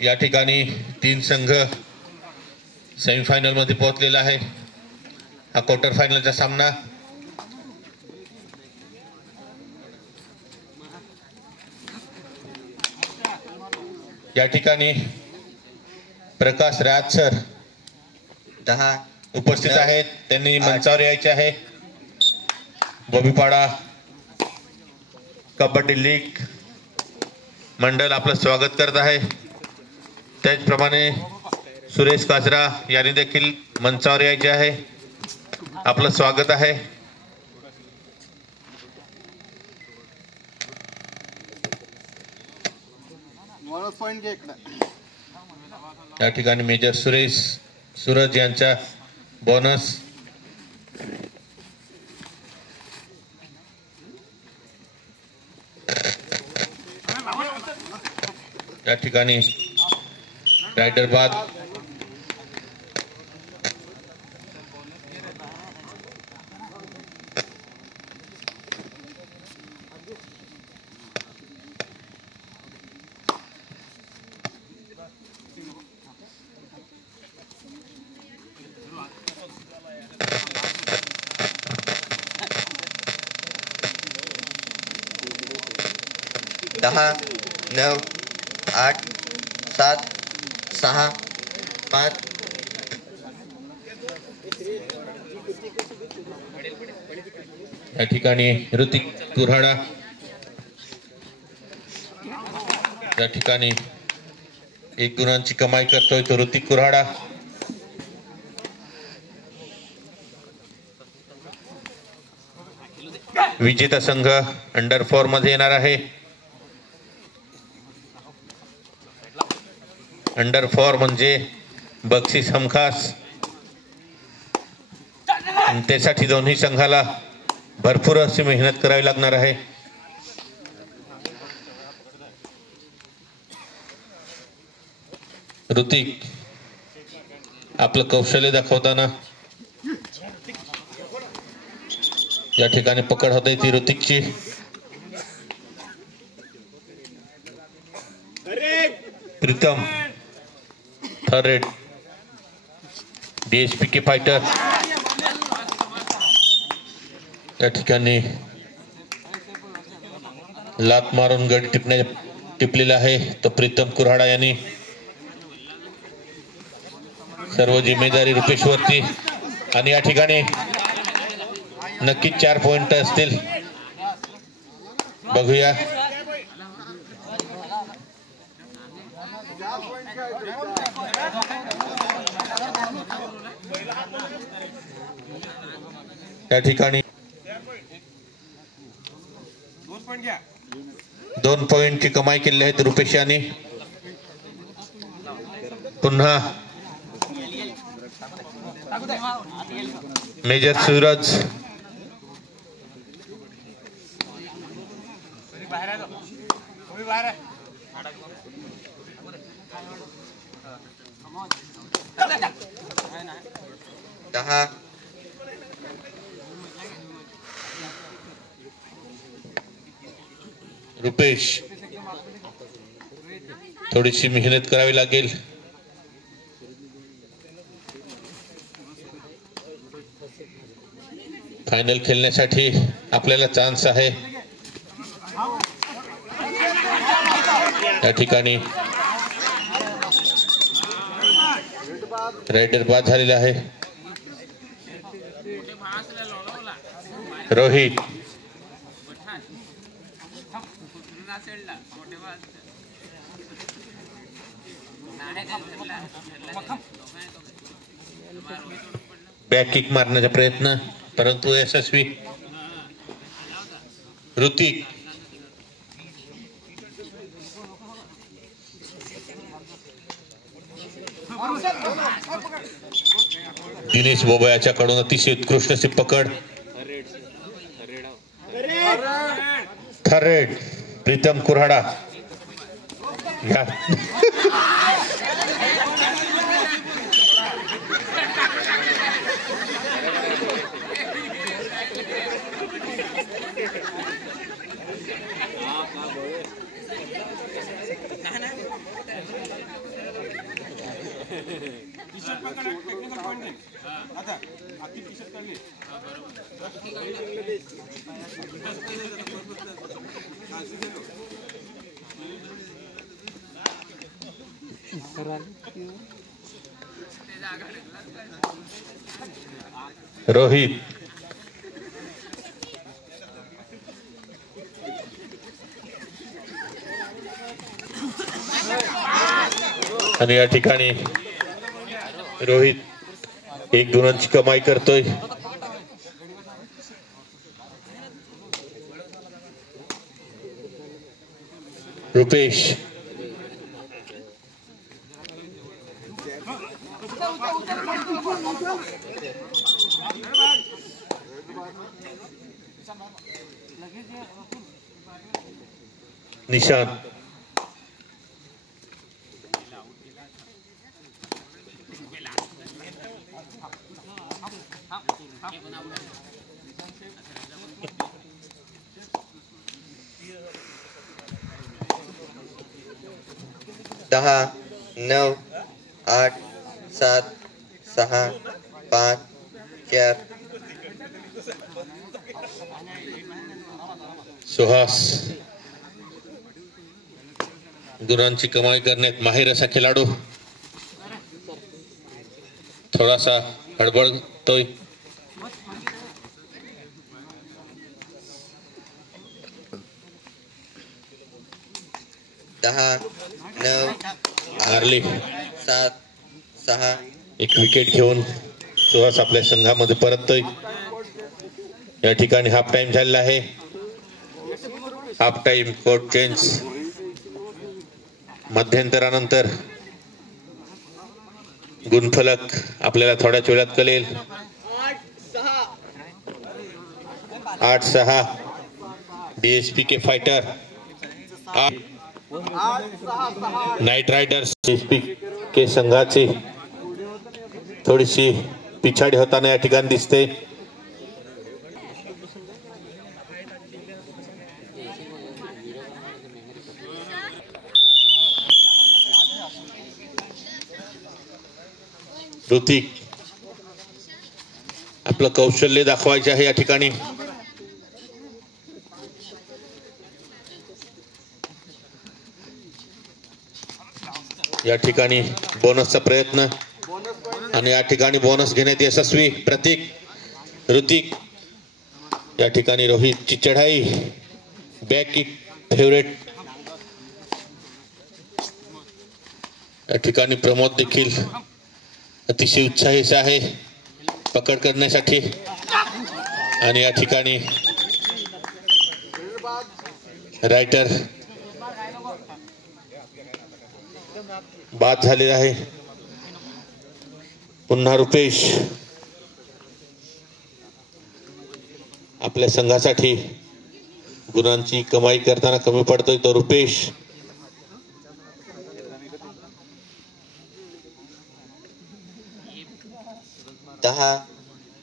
या ठिकाणी 3 संघ सेमीफायनल मध्ये पोहोचलेला आहे। हा क्वार्टर फायनलचा सामना या ठिकाणी प्रकाश राज सर 10 उपस्थित आहेत, त्यांनी मंचावर यायचे आहे। बोबीपाडा कबड्डी लीग मंडळ आपलं स्वागत करत आहे। त्याचप्रमाणे सुरेश काजरा यांनी देखील मंचावर यायचे आहे, आपलं स्वागत आहे। या ठिकाणी मेजर सुरेश सूरज यांचा बोनस या ठिकाणी रायडर बाद दहा 9 8 7 6 5 या ठिकाणी ऋतिक कुऱ्हाडा या ठिकाणी 1 गुणांची कमाई करतोय तो ऋतिक कुऱ्हाडा। विजेता संघ अंडर 4 मध्ये येणार आहे। अंडर 4 म्हणजे बक्षीस हमखास, त्यासाठी दोन्ही संघाला भरपूर अशी मेहनत करावी लागणार आहे। ऋतिक आपलं कौशल्य दाखवताना या ठिकाणी पकड होते ती ऋतिकची। Pritam third red DSP K fighter या ठिकाणी लात मारून गड टिपलेला आहे तो प्रीतम कुऱ्हाडा यांनी। सर्व जिम्मेदारी रुपेशवरती आणि या ठिकाणी नक्कीच 4 पॉइंट असतील, बघूया। या ठिकाणी 2 पॉइंटची कमाई केली आहे रुपेश यांनी। पुन्हा मेजर सूरज दहा रुपेश थोडीशी मेहनत करावी लागेल। फायनल खेळण्यासाठी आपल्याला चान्स आहे। या ठिकाणी रायडर बाद झालेला आहे। रोहित बॅक किक मारण्याचा प्रयत्न परंतु यशस्वी। ऋतिक दिनेश बोबयाच्याकडून अतिशय उत्कृष्ट अशी पकड. थर्ड प्रीतम कुऱ्हाडा. रोहित आणि या ठिकाणी रोहित 1 गुणांची कमाई करतोय. रुपेश निशांत दहा 9 8 7 6 5 4 सुहास गुणांची कमाई करण्यात माहिर असा खेळाडू. थोडासा हडबडतोय. दहा 9 हारली 7 6 एक विकेट घेऊन सुहास आपल्या संघामध्ये परततोय. या ठिकाणी हाफ टाइम झालेला आहे. Half time court change. मध्यंतरानंतर गुणफलक आपल्याला थोड्याच वेळात कळेल. 8-6 DSP K fighter. Knight riders DSP K संघाची थोडीशी पिछाडी होताना या ठिकाणी दिसते. ऋतिक आपलं कौशल्य दाखवायचे आहे या ठिकाणी. या ठिकाणी बोनसचा प्रयत्न आणि या ठिकाणी बोनस घेण्यात यशस्वी प्रतीक. ऋतिक या ठिकाणी रोहितची चढाई. Back kick favourite. या ठिकाणी प्रमोद देखील अतिशय उत्साही आहे पकड करण्यासाठी. आणि या ठिकाणी रायटर बाद झालेला आहे. पुन्हा रुपेश आपल्या संघासाठी गुणांची कमाई करताना कमी पडतोय. तो रुपेश 10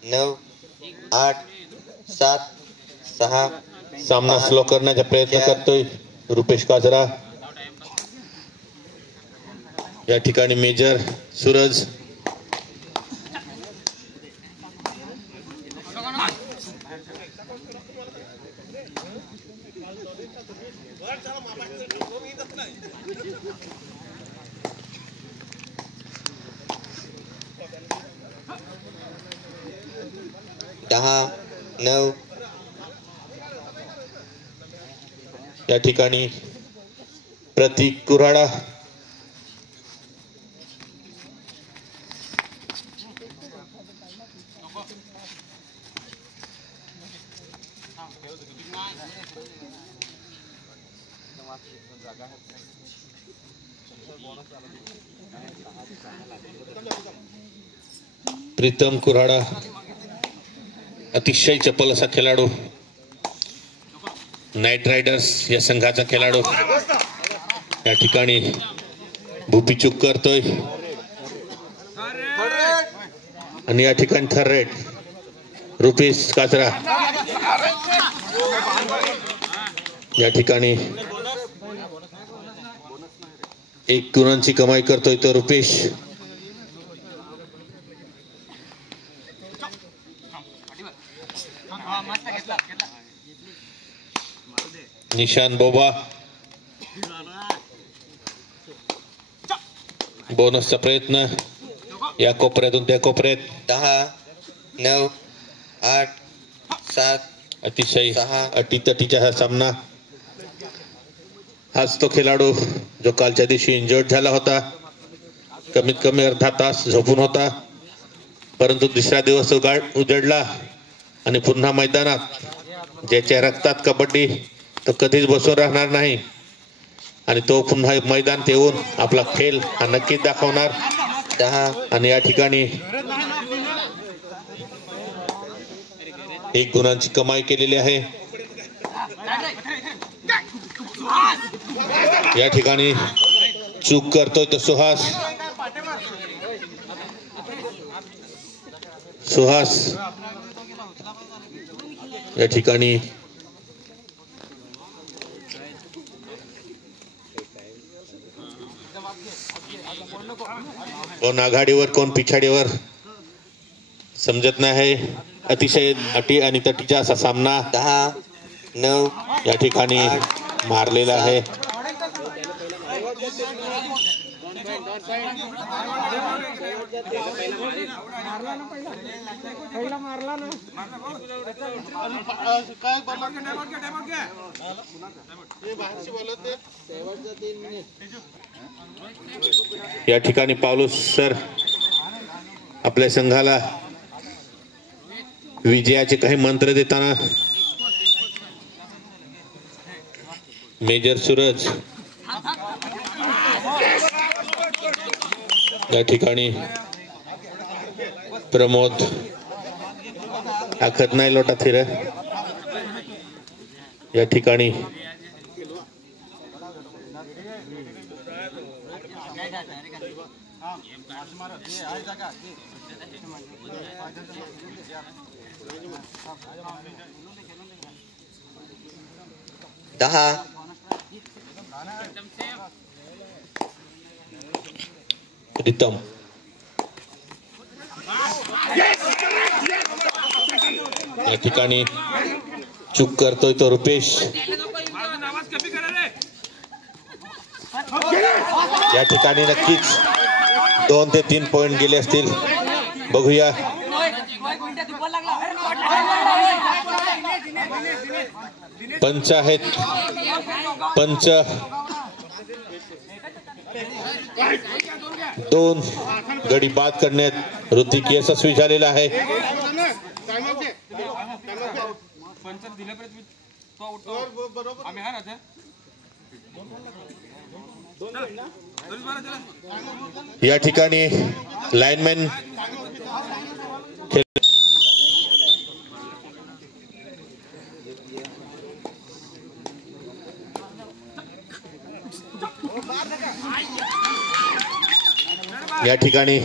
9 8 7 6 सामना स्लो करण्याचा प्रयत्न करतोय रुपेश काजरा. या ठिकाणी मेजर सूरज दहा 9 या ठिकाणी प्रतीक कुऱ्हाडा. प्रीतम कुऱ्हाडा अतिशय चपल असा खेळाडू, नाईट रायडर्स या संघाचा खेळाडू या ठिकाणी भूपी चूक करतोय आणि या ठिकाणी थर्ड रेड रुपेश काचरा या ठिकाणी 1 गुणांची कमाई करतोय तो रुपेश. निशान बोबा बोनसचा प्रयत्न या कोपऱ्यातून त्या कोपऱ्यात. 10 9 8 7 अतिशय 6 अटीतटीचा हा सामना. हाच तो खेळाडू जो कालच्या दिवशी इंजर्ड झाला होता, कमीत कमी अर्धा तास झोपून होता, परंतु दुसरा दिवस उजडला आणि पुन्हा मैदानात. ज्याच्या रक्तात कबड्डी तो कधीच बसून राहणार नाही आणि तो पुन्हा मैदानात येऊन आपला खेळ हा नक्कीच दाखवणार. 10 आणि या ठिकाणी 1 गुणांची कमाई केलेली आहे. या ठिकाणी चूक करतोय तो सुहास या ठिकाणी कोण आघाडीवर कोण पिछाडीवर समजत नाही. अतिशय अटी आणि तटीचा असा सामना 10 9 या ठिकाणी मारलेला आहे. या ठिकाणी पावलुस सर आपल्या संघाला विजयाचे काही मंत्र देताना मेजर सूरज या ठिकाणी प्रमोद आखत नाही लोटा थिर या ठिकाणी रितम या ठिकाणी चूक करतोय तो रुपेश. या ठिकाणी नक्कीच 2 ते 3 पॉइंट गेले असतील. बघूया. पंच आहेत. पंच 2 गडी बाद करण्यात ऋतिक यशस्वी झालेला आहे. या ठिकाणी लाईनमॅन या ठिकाणी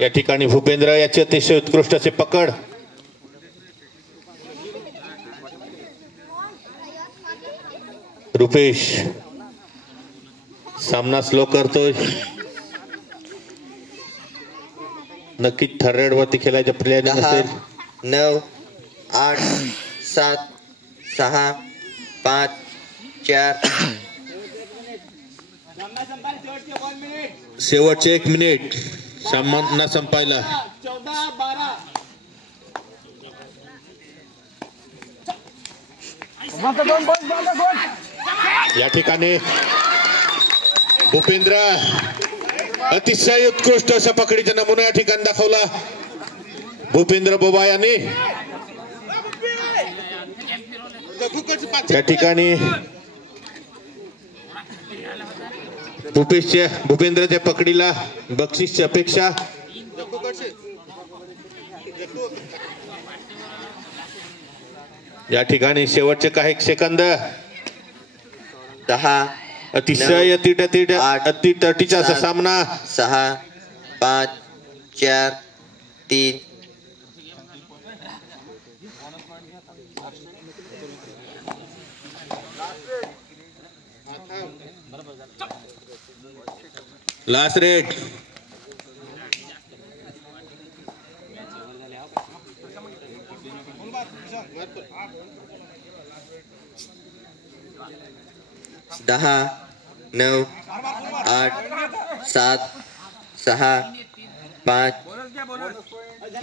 या ठिकाणी भूपेंद्र याची अतिशय उत्कृष्ट असे पकड. रुपेश सामना स्लो करतोय. नक्कीच थर्ड रेड वरती खेळायच्या प्लेअर असेल. 9 8 7 6 5 4 शेवटचे 1 मिनिट सामना संपायला. या ठिकाणी भूपेंद्र अतिशय उत्कृष्ट अशा पकडीचा नमुना या ठिकाणी दाखवला भूपेंद्र बोबा यांनी. त्या ठिकाणी भूपेंद्रच्या पकडीला बक्षीसची अपेक्षा. या ठिकाणी शेवटचे काही सेकंद. 10 अतिशय अतितटीचा असा सामना. 6 5 4 3 लास्ट रेट. दहा 9 8 7 6 5.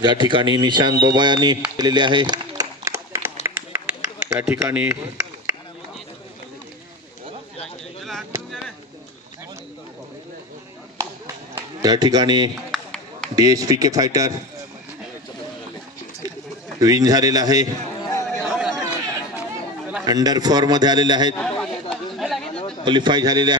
या ठिकाणी निशांत बाबा यांनी केलेले आहे. या ठिकाणी DSPK फायटर विन झालेला आहे. अंडर 4 मध्ये आलेले आहेत, क्वालिफाय झालेले आहेत.